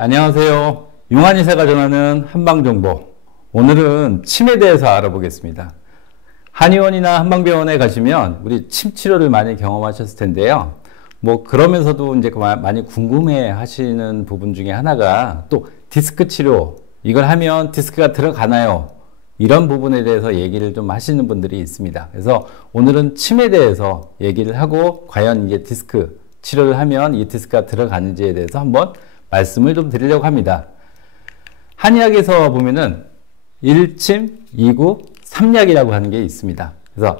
안녕하세요. 용한의사가 전하는 한방정보. 오늘은 침에 대해서 알아보겠습니다. 한의원이나 한방병원에 가시면 우리 침 치료를 많이 경험하셨을 텐데요. 그러면서도 이제 많이 궁금해 하시는 부분 중에 하나가 또 디스크 치료, 이걸 하면 디스크가 들어가나요? 이런 부분에 대해서 얘기를 좀 하시는 분들이 있습니다. 그래서 오늘은 침에 대해서 얘기를 하고 과연 이게 디스크 치료를 하면 이 디스크가 들어가는지에 대해서 한번 말씀을 좀 드리려고 합니다. 한의학에서 보면은 1침, 2구, 3약이라고 하는 게 있습니다. 그래서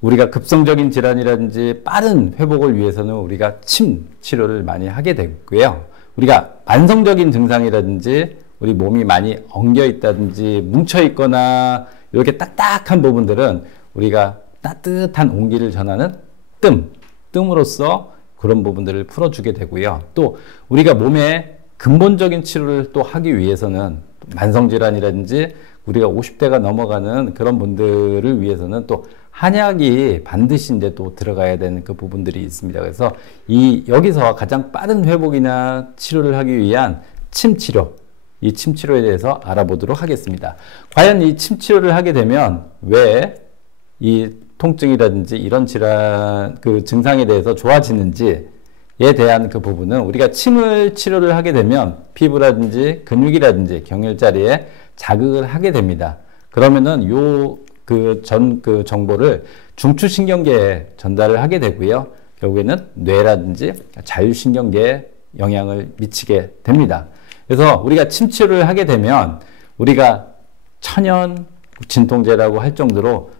우리가 급성적인 질환이라든지 빠른 회복을 위해서는 우리가 침 치료를 많이 하게 되고요. 우리가 만성적인 증상이라든지 우리 몸이 많이 엉겨 있다든지 뭉쳐 있거나 이렇게 딱딱한 부분들은 우리가 따뜻한 온기를 전하는 뜸으로써 그런 부분들을 풀어주게 되고요. 또 우리가 몸에 근본적인 치료를 또 하기 위해서는 만성질환이라든지 우리가 50대가 넘어가는 그런 분들을 위해서는 또 한약이 반드시 이제 또 들어가야 되는 그 부분들이 있습니다. 그래서 여기서 가장 빠른 회복이나 치료를 하기 위한 침치료, 이 침치료에 대해서 알아보도록 하겠습니다. 과연 이 침치료를 하게 되면 왜 이 통증이라든지 이런 질환, 그 증상에 대해서 좋아지는지에 대한 그 부분은 우리가 침을 치료를 하게 되면 피부라든지 근육이라든지 경혈자리에 자극을 하게 됩니다. 그러면은 그 정보를 중추신경계에 전달을 하게 되고요. 결국에는 뇌라든지 자율신경계에 영향을 미치게 됩니다. 그래서 우리가 침 치료를 하게 되면 우리가 천연 진통제라고 할 정도로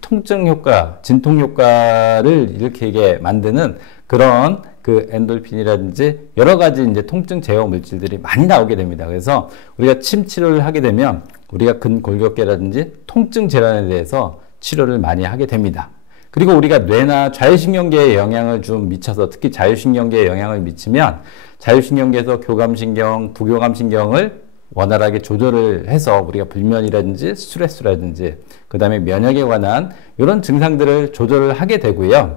통증 효과, 진통 효과를 일으키게 만드는 그런 그 엔돌핀이라든지 여러 가지 이제 통증 제어 물질들이 많이 나오게 됩니다. 그래서 우리가 침 치료를 하게 되면 우리가 근골격계라든지 통증 질환에 대해서 치료를 많이 하게 됩니다. 그리고 우리가 뇌나 자율신경계에 영향을 좀 미쳐서 특히 자율신경계에 영향을 미치면 자율신경계에서 교감신경, 부교감신경을 원활하게 조절을 해서 우리가 불면이라든지 스트레스라든지 그 다음에 면역에 관한 이런 증상들을 조절을 하게 되고요.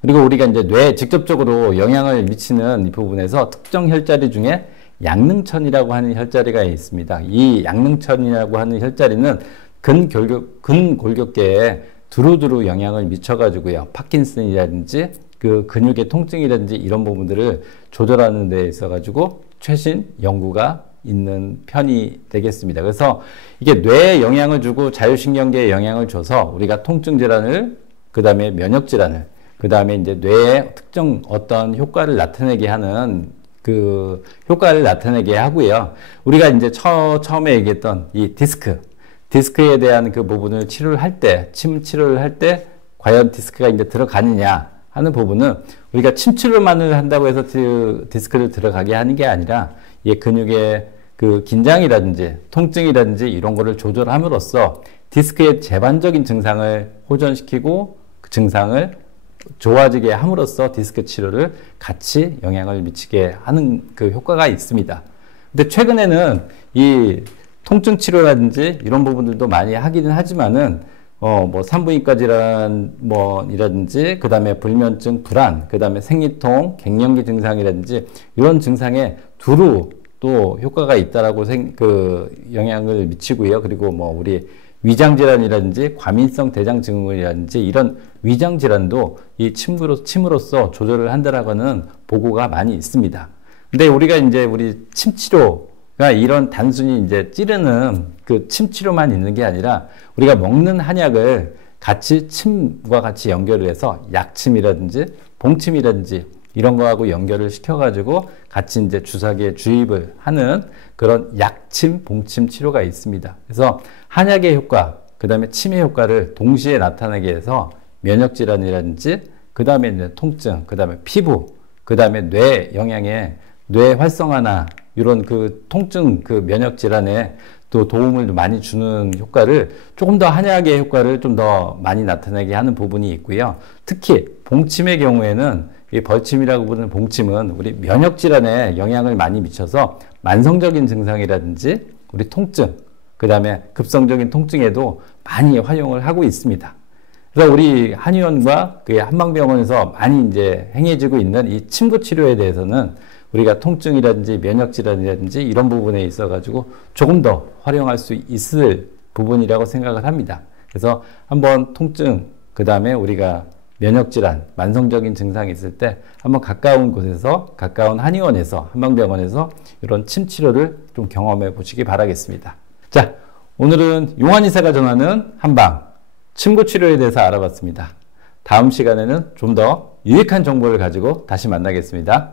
그리고 우리가 이제 뇌에 직접적으로 영향을 미치는 이 부분에서 특정 혈자리 중에 양릉천이라고 하는 혈자리가 있습니다. 이 양릉천이라고 하는 혈자리는 근골격계에 두루두루 영향을 미쳐가지고요. 파킨슨이라든지 그 근육의 통증이라든지 이런 부분들을 조절하는 데 있어가지고 최신 연구가 있는 편이 되겠습니다. 그래서 이게 뇌에 영향을 주고 자율신경계에 영향을 줘서 우리가 통증 질환을, 그 다음에 면역 질환을, 그 다음에 이제 뇌에 특정 어떤 효과를 나타내게 하는 그 효과를 나타내게 하고요. 우리가 이제 처음에 얘기했던 이 디스크에 대한 그 부분을 치료를 할 때, 침 치료를 할 때 과연 디스크가 이제 들어가느냐 하는 부분은 우리가 침 치료만을 한다고 해서 디스크를 들어가게 하는 게 아니라 이 근육의 그 긴장이라든지 통증이라든지 이런 거를 조절함으로써 디스크의 제반적인 증상을 호전시키고 그 증상을 좋아지게 함으로써 디스크 치료를 같이 영향을 미치게 하는 그 효과가 있습니다. 근데 최근에는 이 통증 치료라든지 이런 부분들도 많이 하기는 하지만은 산부인과 질환 이라든지 그 다음에 불면증, 불안, 그 다음에 생리통, 갱년기 증상이라든지 이런 증상에 두루 또 효과가 있다라고 영향을 미치고요. 그리고 우리 위장 질환이라든지 과민성 대장 증후군이라든지 이런 위장 질환도 이 침으로써 조절을 한다라고 하는 보고가 많이 있습니다. 근데 우리가 이제 우리 침 치료가 이런 단순히 이제 찌르는 그 침 치료만 있는 게 아니라 우리가 먹는 한약을 같이 침과 같이 연결을 해서 약침이라든지 봉침이라든지 이런 거하고 연결을 시켜가지고 같이 이제 주사기에 주입을 하는 그런 약침, 봉침 치료가 있습니다. 그래서 한약의 효과, 그 다음에 침의 효과를 동시에 나타나게 해서 면역질환이라든지, 그 다음에 이제 통증, 그 다음에 피부, 그 다음에 뇌 영향에, 뇌 활성화나 이런 그 통증, 그 면역질환에 또 도움을 많이 주는 효과를 조금 더 한약의 효과를 좀 더 많이 나타나게 하는 부분이 있고요. 특히 봉침의 경우에는 이 벌침이라고 부르는 봉침은 우리 면역질환에 영향을 많이 미쳐서 만성적인 증상이라든지 우리 통증, 그 다음에 급성적인 통증에도 많이 활용을 하고 있습니다. 그래서 우리 한의원과 그 한방병원에서 많이 이제 행해지고 있는 이 침구 치료에 대해서는 우리가 통증이라든지 면역질환이라든지 이런 부분에 있어가지고 조금 더 활용할 수 있을 부분이라고 생각을 합니다. 그래서 한번 통증, 그 다음에 우리가 면역질환, 만성적인 증상이 있을 때 한번 가까운 곳에서, 가까운 한의원에서, 한방병원에서 이런 침 치료를 좀 경험해 보시기 바라겠습니다. 자, 오늘은 용한의사가 전하는 한방, 침구 치료에 대해서 알아봤습니다. 다음 시간에는 좀 더 유익한 정보를 가지고 다시 만나겠습니다.